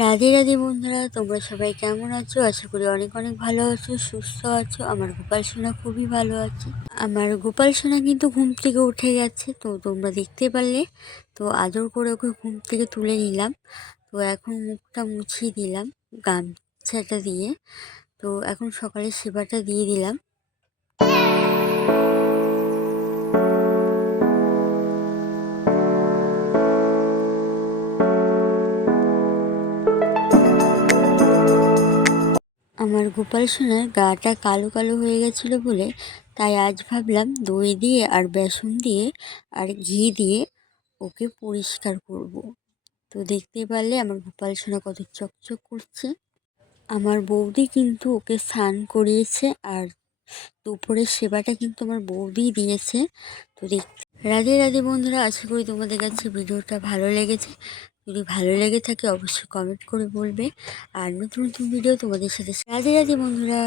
রাধে রাধে বন্ধুরা, তোমরা সবাই কেমন আছো? আশা করি অনেক অনেক ভালো আছো, সুস্থ আছো। আমার গোপাল সোনা খুবই ভালো আছে। আমার গোপাল সোনা কিন্তু ঘুম থেকে উঠে গেছে, তো তোমরা দেখতে পারলে। তো আদর করে ওকে ঘুম থেকে তুলে নিলাম। তো এখন মুখটা মুছিয়ে দিলাম গামছাটা দিয়ে। তো এখন সকালে সেবাটা দিয়ে দিলাম। আমার গোপাল সোনার গাটা কালো কালো হয়ে গেছিলো বলে তাই আজ ভাবলাম দই দিয়ে আর বেসন দিয়ে আর ঘি দিয়ে ওকে পরিষ্কার করব। তো দেখতে পারলে আমার গোপাল সোনা কত চকচক করছে। আমার বৌদি কিন্তু ওকে স্নান করিয়েছে, আর দুপুরের সেবাটা কিন্তু আমার বৌদি দিয়েছে। তো রাধে রাধে বন্ধুরা, আশা করি তোমাদের কাছে ভিডিওটা ভালো লেগেছে। যদি ভালো লেগে থাকে অবশ্যই কমেন্ট করে বলবে। আর নতুন নতুন ভিডিও তোমাদের সাথে রাধে রাধে বন্ধুরা।